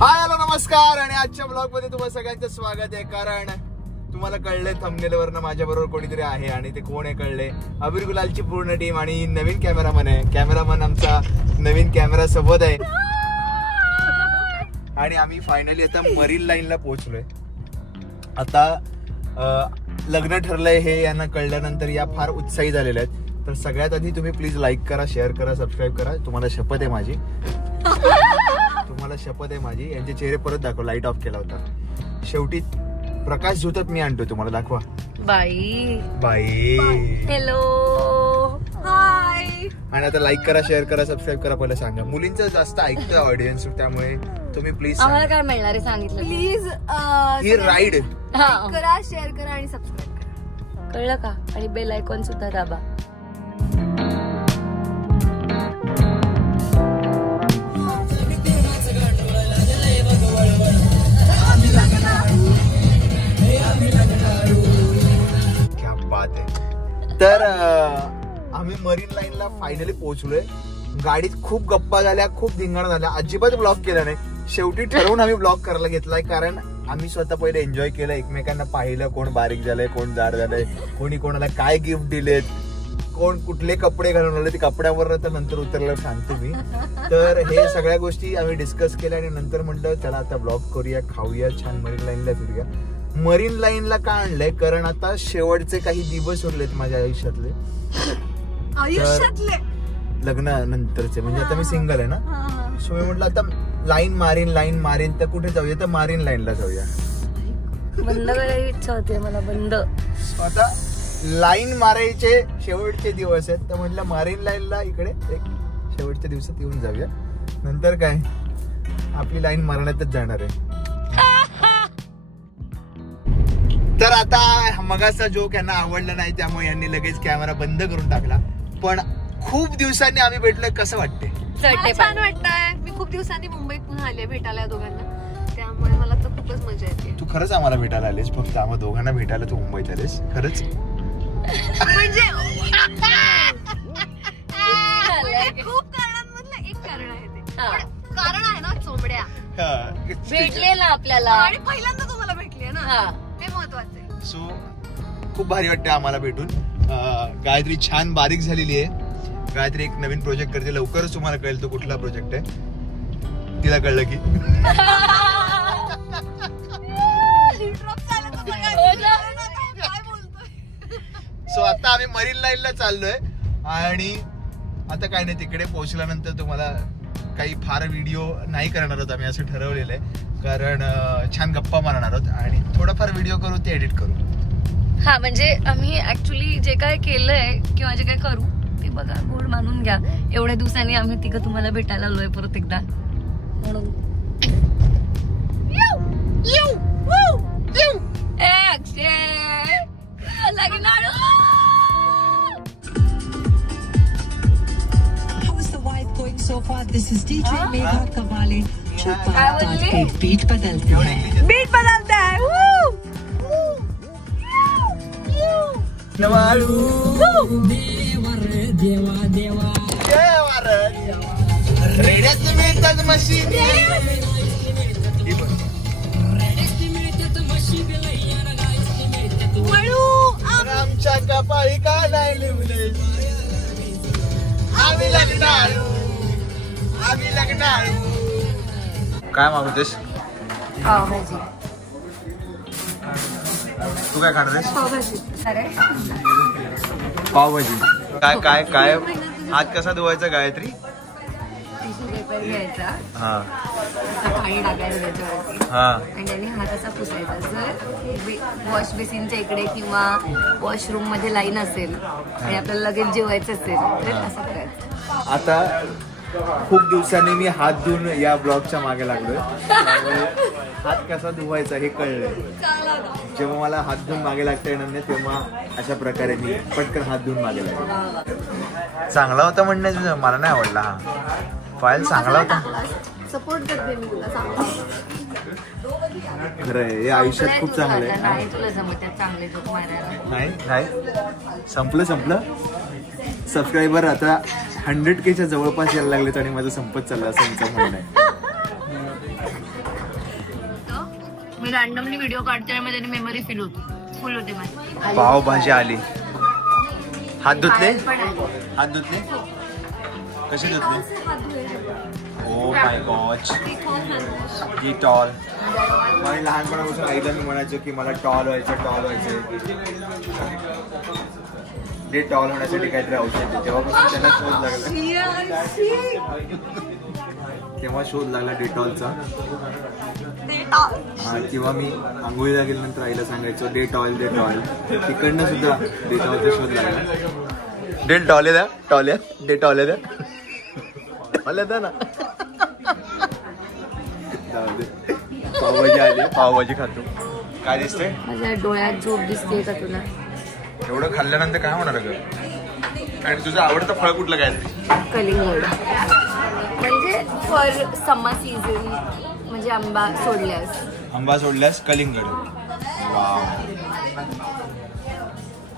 Hi hello नमस्कार आणि आजच्या ब्लॉग मध्ये तुम्हाला सगळ्यांचं स्वागत आहे. कारण तुम्हाला कळले थंबनेल वरनं माझ्या बरोबर कोणीतरी आहे आणि ते कोण आहे कळले. अबीर गुलालची पूर्ण टीम आणि नवीन कॅमेरामन आहे. कॅमेरामन आमचा नवीन कॅमेरा सोबत आहे आणि आम्ही फायनली आता मरीन लाईनला पोहोचलोय. आता लग्न ठरलंय हे यांना कळल्यानंतर या फार उत्साही झालेल्या आहेत. तर सगळ्यात आधी तुम्ही प्लीज लाईक करा, शेअर करा, सबस्क्राईब करा. तुम्हाला शपथ आहे माझी, तुम्हाला शपथ आहे माझी. यांचे चेहरे परत दाखव, लाईट ऑफ केला होता. शेवटी प्रकाश झोतात मी आणतोय, तुम्हाला दाखवा. बाई बाई हॅलो हाय. आणि आता लाईक करा, शेअर करा, सबस्क्राईब करा. पहिलं सांगा, मुलींचं जास्त ऐकतोय ऑडियन्स, त्यामुळे तुम्ही प्लीज आम्हाला काय मिळणार आहे सांगितलं प्लीज. ही राईड करा, शेअर करा आणि सबस्क्राईब करा. कळलं का? आणि बेल आयकॉन सुद्धा दाबा. क्या बात आहे. तर आम्ही मरीन लाईनला फायनली पोहोचलोय. गाडीत खूप गप्पा झाल्या, खूप धिंगाणा झाल्या, अजिबात ब्लॉग केला नाही. शेवटी ठरवून आम्ही ब्लॉग करायला घेतलाय. कारण आम्ही स्वतः पहिले एन्जॉय केलं, एकमेकांना पाहिलं, कोण बारीक झालंय, कोण जाड झालंय, कोणी कोणाला काय गिफ्ट दिलेत, कोण कुठले कपडे घालून आले, ते कपड्यावर तर नंतर उतरलं सांगतो मी. तर हे सगळ्या गोष्टी आम्ही डिस्कस केल्या आणि नंतर म्हटलं चला आता ब्लॉग करूया, खाऊया, छान मरीन लाईनला फिरूया. मरीन लाईनला का आणलंय? कारण आता शेवटचे काही दिवस उरलेत माझ्या आयुष्यातले, लग्नानंतरचे. म्हणजे आता मी सिंगल आहे ना, सो मी म्हटलं आता लाईन मारीन तर कुठे जाऊया, तर मरीन लाईनला जाऊया. बंद करायची इच्छा होते मला, बंद. आता लाईन मारायचे शेवटचे दिवस आहेत, तर म्हटलं मरीन लाईनला इकडे एक शेवटच्या दिवसात येऊन जाऊया. नंतर काय आपली लाईन मारण्यातच जाणार आहे. तर आता मगाचा जोक यांना आवडला नाही, त्यामुळे यांनी लगेच कॅमेरा बंद करून टाकला. पण खूप दिवसांनी आम्ही भेटलोय, कसं वाटते? छान वाटतंय. मी खूप दिवसांनी मुंबईत पुन्हा आले भेटायला दोघांना, त्यामुळे मला तर खूपच मजा येते. तू खरंच आम्हाला भेटायला आलीस? फक्त आम्हा दोघांना भेटायला तू मुंबईत आलीस? खरंच म्हणजे खूप कारणांमधलं एक कारण आहे ते. कारण आहे ना चोमड्या भेटले ना आपल्याला, आणि पहिल्यांदा तुम्हाला भेटले ना, हे महत्वाचं आहे. सो खूप भारी वाटते आम्हाला भेटून. गायत्री छान बारीक झालेली आहे. गायत्री एक नवीन प्रोजेक्ट करते, लवकरच तुम्हाला कळेल तो कुठला प्रोजेक्ट आहे. तिला कळलं की सो आता आम्ही मरीन लाईनला चाललोय आणि आता काय नाही, तिकडे पोहोचल्यानंतर तुम्हाला काही फार व्हिडिओ नाही करणार आहोत आम्ही, असं ठरवलेलं आहे. कारण छान गप्पा मारणार आहोत आणि थोडाफार व्हिडिओ करू, ते एडिट करू. हा म्हणजे आम्ही ऍक्च्युली जे काय केलंय किंवा जे काय करू ते बघा, गोड मानून घ्या. एवढ्या दिवसांनी आम्ही तिघं तुम्हाला भेटायला आलोय परत एकदा, म्हणून So far, this is DJ Megha Kavale. Beat बदलता है. बीट बदलता है. देवा देवा रेड्याच मिळतात मशीन. आमच्या कपाळी का नाही लिवले, आम्ही लग्नाळू, आम्ही लग्नाळू. काय मागवतेस? पावभाजी. तू काय खाणार आहेस? पावभाजी. अरे पावभाजी. काय काय काय हात कसा धुवायचा गायत्री? टिश्यू पेपर घ्यायचा, हा, पाणी टाकायचं त्याच्यावरती, हा, आणि त्याने हात असा पुसायचा. जर वॉश बेसिनच्या इकडे किंवा वॉशरूम मध्ये लाईन असेल आणि आपल्याला लगेच जेवायचं असेल तर असं करायचं. आता खूप दिवसांनी मी हात धुवून या ब्लॉगच्या मागे लागलोय, हात कसा धुवायचा हे कळलंय. जेव्हा मला हात धुवून मागे लागता येणार नाही तेव्हा अशा प्रकारे मी पटकन हात धुवून मागे लागलो. चांगला होता म्हणण्याचं, मला नाही आवडला हा फाईल. चांगला होता, सपोर्ट करते मी तुला, चांगला. खरं हे आयुष्यात खूप चांगलं आहे. नाही तुला जमत चांगले जोक मारायला. नाही नाही, संपलं. सबस्क्रायबर आता 100K जवळपास यायला लागलेत आणि माझं संपत चाललं असं आमचं म्हणणं आहे. मी रॅन्डमली व्हिडिओ काढते आणि त्याने मेमरी फुल होते माझी. पावभाजी आली. हात धुतले? हात धुतले कसे धुतले? Oh my God. डिटॉल. मला लहानपणापासून आईला मी म्हणायचो की मला टॉल व्हायचं. डिटॉल होण्यासाठी काहीतरी औषध. तेव्हापासून त्यांना शोध लागला डिटॉलचा. किंवा मी आंघोळीला गेल्यानंतर आईला सांगायचो डेटॉल. तिकडनं सुद्धा डेटॉलचा शोध लागला. डेटॉल द्या ना. पावभाजी आली. पावभाजी खातो. काय दिसते? माझ्या डोळ्यात झोप दिसते का तुला? एवढं खाल्ल्यानंतर काय होणार ग? आणि तुझं आवडतं फळ कुठलं काय? कलिंगड. म्हणजे फॉर समर सीझन म्हणजे आंबा सोडल्यास कलिंगड. वाव.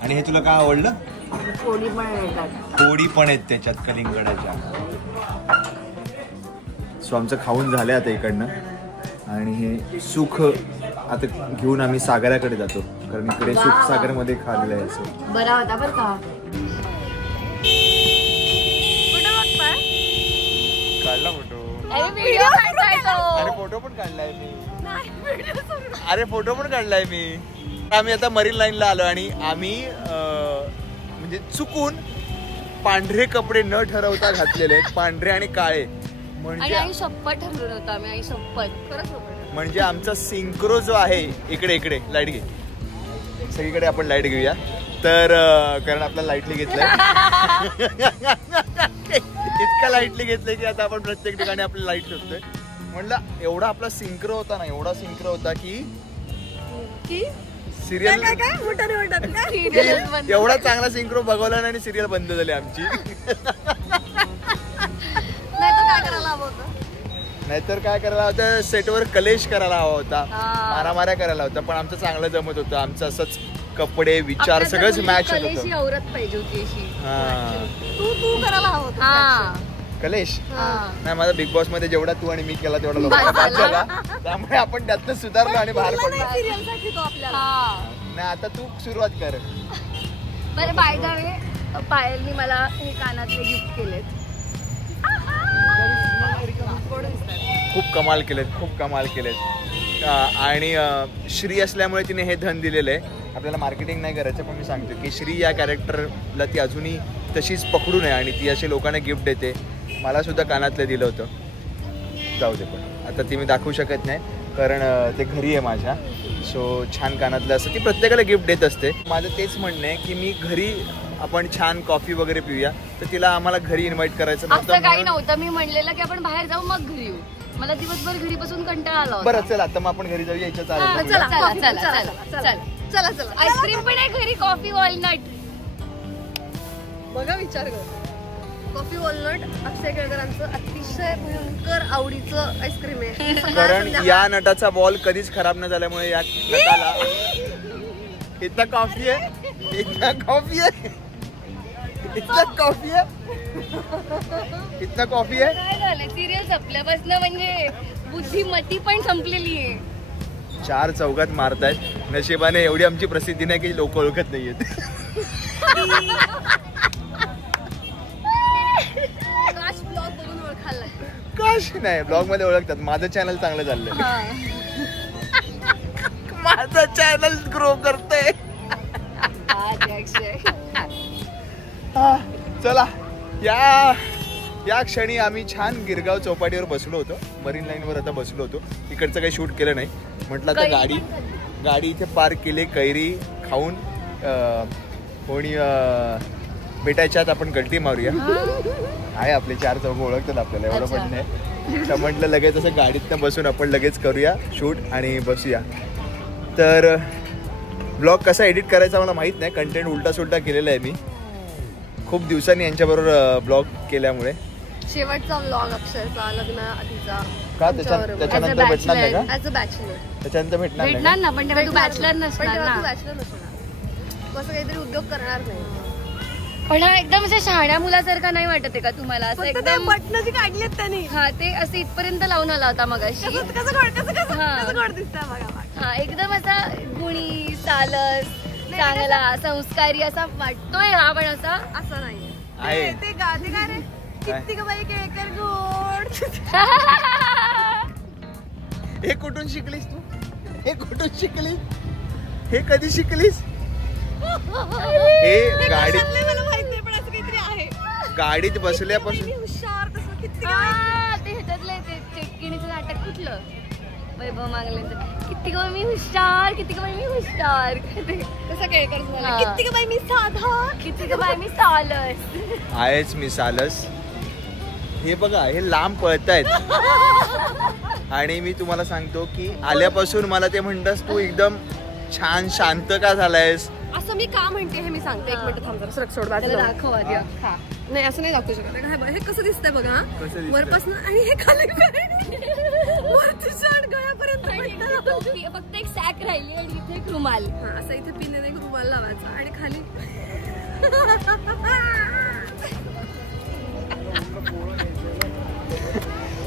आणि हे तुला काय आवडलं? फोडी पण येतात. फोडी पण आहेत त्याच्यात कलिंगडाच्या. सो आमचं खाऊन झालं आता इकडनं. आणि हे सुख आता घेऊन आम्ही सागराकडे जातो कारण इकडे सुख सागरमध्ये खाल्लेलं आहे. सो बरा होता बरं का. काढला फोटो. फोटो पण काढलाय मी. फोटो पण काढलाय मी. आम्ही आता मरीन लाईनला आलो आणि आम्ही म्हणजे चुकून पांढरे कपडे न ठरवता घातलेले आहेत. पांढरे आणि काळे. म्हणजे शपथ ठरवलं होतं आम्ही. म्हणजे आमचा सिंक्रो जो आहे. इकडे लाईट घे. सगळीकडे आपण लाईट घेऊया. तर कारण आपल्याला लाईटली घेतलंय. इतका लाईटली घेतलंय की आता आपण प्रत्येक ठिकाणी आपली लाईट शोधतोय. म्हणलं एवढा आपला सिंक्रो होता की सिरियल एवढा चांगला सिंक्रो बघवला आणि सिरियल बंद झाली आमची. नाहीतर काय करायला होतं? सेटवर कलेश करायला हवा होता. मारामाऱ्या करायला होता. पण आमचं चांगलं जमत होतं. आमचं असंच कपडे विचार सगळंच मॅच होत होतं. औरत पाहिजे होती अशी. तू करायला हवं होतं कलेश. नाही माझा बिग बॉस मध्ये जेवढा तू आणि मी केला तेवढा लोकांना झाला. त्यामुळे आपण त्यातनं सुधारलो आणि बाहेर पडलो. नाही आता तू सुरुवात कर. बरं बाय द वे पायलनी मला हे कानातले गिफ्ट केलेत. खूप कमाल केलेत. आणि श्री असल्यामुळे तिने हे धन दिलेलं आहे. आपल्याला मार्केटिंग नाही करायचं पण मी सांगतो की श्री या कॅरेक्टरला ती अजूनही तशीच पकडून आहे आणि ती असे लोकांना गिफ्ट देते. मला सुद्धा कानातलं दिलं होतं. जाऊ दे पण आता ती मी दाखवू शकत नाही कारण ते घरी आहे माझ्या. सो छान कानातलं असं ती प्रत्येकाला गिफ्ट देत असते. माझं तेच म्हणणं आहे की मी घरी आपण छान कॉफी वगैरे पिऊया. तर तिला आम्हाला घरी इन्व्हाइट करायचं नव्हतं. काही नव्हतं. मी म्हणलेलं की आपण बाहेर जाऊ मग घरी येऊ. मला दिवसभर घरी बसून कंटाळा आला. बरं चल आता मग आपण घरी जाऊया. याच्या चला आईस्क्रीम पण आहे घरी. Coffee walnut. बघा विचार कर. कॉफी वॉलनट अक्षय केळकरांचं अतिशय भयंकर आवडीचं आईस्क्रीम आहे. कारण या नटाचा बॉल कधीच खराब न झाल्यामुळे या नटाला इतका कॉफी आहे. काय झालं? सिरियल संपल्यापासून म्हणजे बुद्धिमती पण संपलेली आहे. 4 चौघात मारतायत. नशिबाने एवढी आमची प्रसिद्धी नाही की लोक ओळखत नाहीयेत. काश नाही ब्लॉग मध्ये ओळखतात. माझं चॅनल चांगलं चाललंय. माझं चॅनल ग्रो करतंय. चला या क्षणी आम्ही छान गिरगाव चौपाटीवर बसलो होतो. मरीन लाईनवर आता बसलो होतो. इकडचं काही शूट केलं नाही. म्हटलं आता गाडी इथे पार्क केली. कैरी खाऊन कोणी भेटायच्या आत आपण गलटी मारूया. आहे आपले 4 चौघ ओळखतात आपल्याला. एवढं पण नाही. तर म्हटलं लगेच असं गाडीतनं बसून आपण लगेच करूया शूट आणि बसूया. तर ब्लॉग कसा एडिट करायचा मला माहित नाही. कंटेंट उलटा सुलटा केलेला आहे मी खूप दिवसांनी यांच्याबरोबर ब्लॉग केल्यामुळे. शेवटचा व्लॉग अक्षयचा लग्न आधीचा का त्याच्यानंतर भेटणार नाही का? ॲज अ बॅचलर त्याच्यानंतर भेटणार ना. पण तेव्हा तू बॅचलर नसणार ना. कसं काहीतरी उद्योग करणार नाही. पण हा एकदम अशा शहाण्या मुलासारखा नाही वाटत आहे का तुम्हाला? असं एकदम बटन जी काढलीत त्यांनी. हा ते असं इथपर्यंत लावून आला होता मगाशी. कसं गोड दिसतंय बघा. हा एकदम असा गुणी सालस चांगला संस्कारी असा वाटतोय हा, पण असं नाही आहे. ते गाते काय रे, किती बाई केकर गोड. हे कुठून शिकलीस तू? हे कुठून शिकलीस? हे कधी शिकलीस? हे गाडीत मला माहित नाही, पण असं काहीतरी आहे. गाडीत बसल्यापासून हुशार तसं किती ते ह्याच्यातलं ते चेटकिणीचं नाटक कुठलं? वैभव मांगलेंचं किती ग मी हुशार, किती ग बाई मी हुशार. तसं केळकर झालं. किती बाई मी साधा, किती ग बाई मी सालस. आहेच मी सालस. हे बघा हे लांब पळतायत आणि मी तुम्हाला सांगतो की आल्यापासून मला ते म्हणतास तू एकदम छान शांत का झालायस? असं मी का म्हणते हे मी सांगते. एक मिनिट थांब जरा, सरक सोड बाजूला. दाखव आधी. नाही असं नाही दाखवू शकत. हे कसं दिसतंय बघा वरपासून, आणि हे खाली वरती फक्त एक सॅक राहिली आणि इथे एक रुमाल. असं इथे पिनेने एक रुमाल लावायचा आणि खाली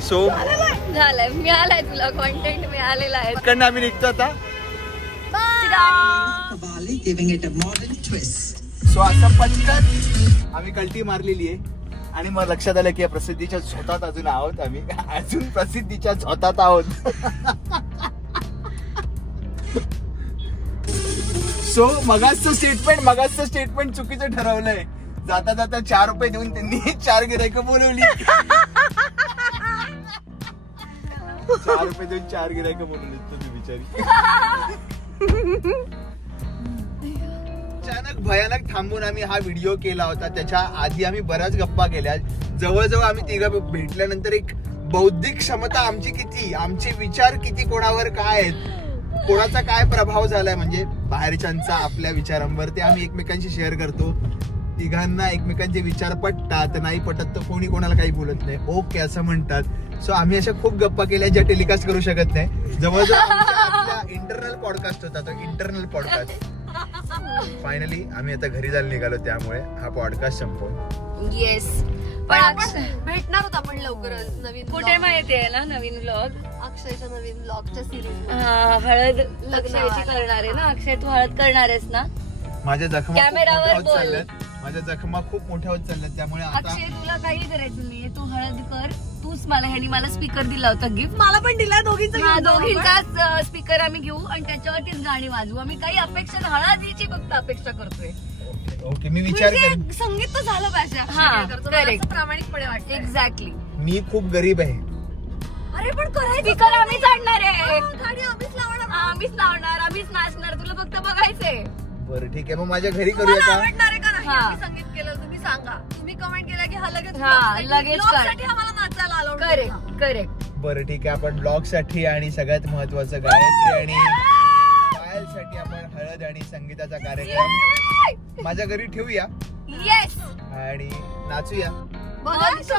सो झालंय, मिळालाय तुला कॉन्टेंट मिळालेला आहे. इकडनं आम्ही निघतो आता. Cavalli, giving it a modern twist. So असं पटकन आम्ही कल्टी मारलेली आहे आणि मग लक्षात आलं की या प्रसिद्धीच्या झोतात अजून आहोत आम्ही. अजून प्रसिद्धीच्या झोतात आहोत. सो मगाचं स्टेटमेंट चुकीचं ठरवलंय. जाता जाता 4 रुपये देऊन त्यांनी 4 गिरायकं बोलवली. 4 रुपये देऊन 4 गिरायकं बोलवली तुम्ही बिचारी. अचानक भयानक थांबून आम्ही हा व्हिडिओ केला होता. त्याच्या आधी आम्ही बऱ्याच गप्पा केल्या. जवळजवळ आम्ही तिघं भेटल्यानंतर एक बौद्धिक क्षमता आमची किती, आमचे विचार किती कोणावर काय आहेत, कोणाचा काय प्रभाव झालाय म्हणजे बाहेरच्यांचा आपल्या विचारांवर, ते आम्ही एकमेकांशी शेअर करतो. तिघांना एकमेकांचे विचार पटतात, नाही पटत तर कोणी कोणाला काही बोलत नाही, ओके असं म्हणतात. सो आम्ही अशा खूप गप्पा केल्या ज्या टेलिकास्ट करू शकत नाही. जवळजवळ आपला इंटरनल पॉडकास्ट होता तो, इंटरनल पॉडकास्ट. फायनली आम्ही आता घरी जायला निघालो, त्यामुळे हा पॉडकास्ट संपवून. येस, पण आपण भेटणार होतो आपण लवकरच नवीन. कुठे माहितीये ना नवीन व्लॉग? अक्षयच्या नवीन व्लॉगच्या सिरीज. हळद लग्नाची करणार आहे ना अक्षय, तू हळद करणार आहेस ना? माझ्या जखमा कॅमेरावर खूप मोठ्या होत चालल्यात, माझ्या जखमा खूप मोठ्या होत चालल्यात, त्यामुळे आता अक्षय तुला काही करायचं नाहीये, तू हळद कर. तूच मला स्पीकर दिला होता गिफ्ट. मला पण दिला दोघींचा स्पीकर आम्ही घेऊ आणि त्याच्यावरतीच गाणी वाजवू. आम्ही काही अपेक्षा, हळदीची फक्त अपेक्षा करतोय. ओके मी विचार करेन. संगीत तर झालं पाहिजे. करेक्ट, प्रामाणिकपणे वाटतं. एक्झॅक्टली. मी खूप गरीब आहे. अरे पण करायचं, स्पीकर आम्हीच आणणार आहे, गाडी आम्हीच लावणार, आम्हीच नाचणार. तुला फक्त बघायचंय. बरं ठीक आहे, मग माझ्या घरी करूया का? आवडणार आहे का नाही? हा. आम्ही संगीत केलं तुम्ही सांगा. तुम्ही कमेंट केला की हा लगेच लगेच साठी आम्हाला नाचायला अलाउड. करेक्ट. बरं ठीक आहे, आपण ब्लॉग साठी आणि सगळ्यात महत्वाचं गायत्री आणि पायलसाठी आपण हळद आणि संगीताचा कार्यक्रम माझ्या घरी ठेवूया. येस, आणि नाचूया.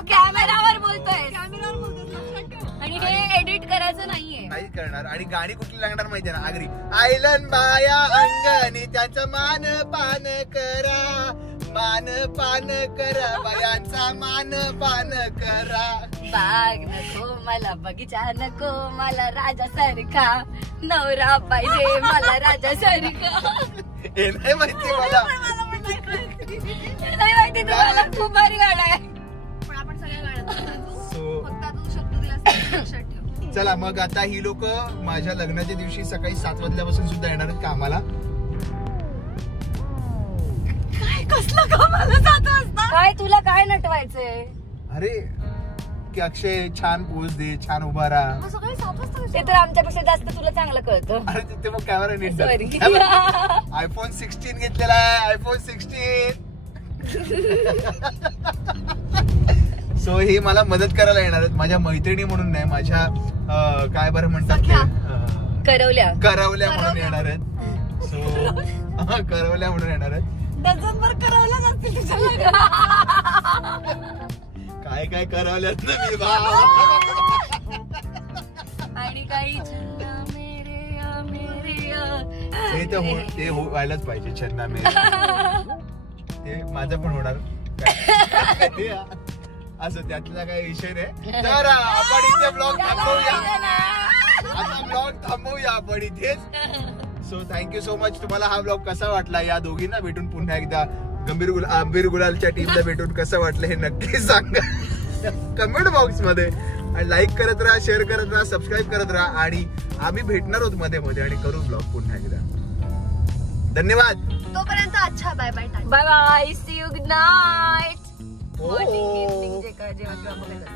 कॅमेरावर बोलतोय, आणि हे एडिट करायचं नाहीये. नाही करणार. आणि गाणी कुठली लागणार माहितीये ना? आगरी आयलन बाया अंगणी त्याचं मान पान करा, मान पान करा, बायांचा मान पान करा. बाग नको मला, बगीचा नको मला, राजा सारखा नवरा पाहिजे मला, राजा सारखा. हे नाही माहिती मला. नाही माहिती तुम्हाला? खूप भारी गाणं आहे. पण आपण सगळ्या गाण्यात So, फक्त आता तू शब्द दिला लक्षात ठेव. चला मग आता ही लोक माझ्या लग्नाच्या दिवशी सकाळी 7 वाजल्यापासून सुद्धा येणार आहेत कामाला. काय कसलं कामाला 7 वाजता? काय तुला काय नटवायचंय? अरे की अक्षय छान पोज दे, छान उभा राहा. मग सकाळी 7 वाजता ते तर आमच्यापेक्षा जास्त तुला चांगलं कळतं. अरे तिथे मग कॅमेरा नीट Sorry. आयफोन 16 घेतलेला आहे, आयफोन 16. सो हे मला मदत करायला येणार आहेत, माझ्या मैत्रिणी म्हणून नाही, माझ्या काय बरं म्हणतात ते, करवल्या म्हणून येणार आहेत. सो करवल्या म्हणून येणार आहेत. डझनभर करवल्या जातील तुझ्या. काय काय करवल्यात ना मी बा. आणि काही ते व्हायलाच पाहिजे. छन्ना मेरे ते माझं पण होणार असं त्यातला काही विषय नाही. तर आपण इथे ब्लॉग थांबवूया, आता ब्लॉग थांबवूया आपण इथेच. So thank you so much. तुम्हाला हा ब्लॉग कसा वाटला, या दोघींना भेटून पुन्हा एकदा आंबीर गुलालच्या टीमला भेटून कसं वाटलं हे नक्की सांगा कमेंट बॉक्स मध्ये. आणि लाईक करत राहा, शेअर करत राहा, सबस्क्राईब करत राहा. आणि आम्ही भेटणार आहोत मध्ये मध्ये आणि करू ब्लॉग पुन्हा एकदा. धन्यवाद. तोपर्यंत अच्छा bye bye bye bye, see you, good night. Oh. Morning, evening, जे काय जेव्हा बघायचं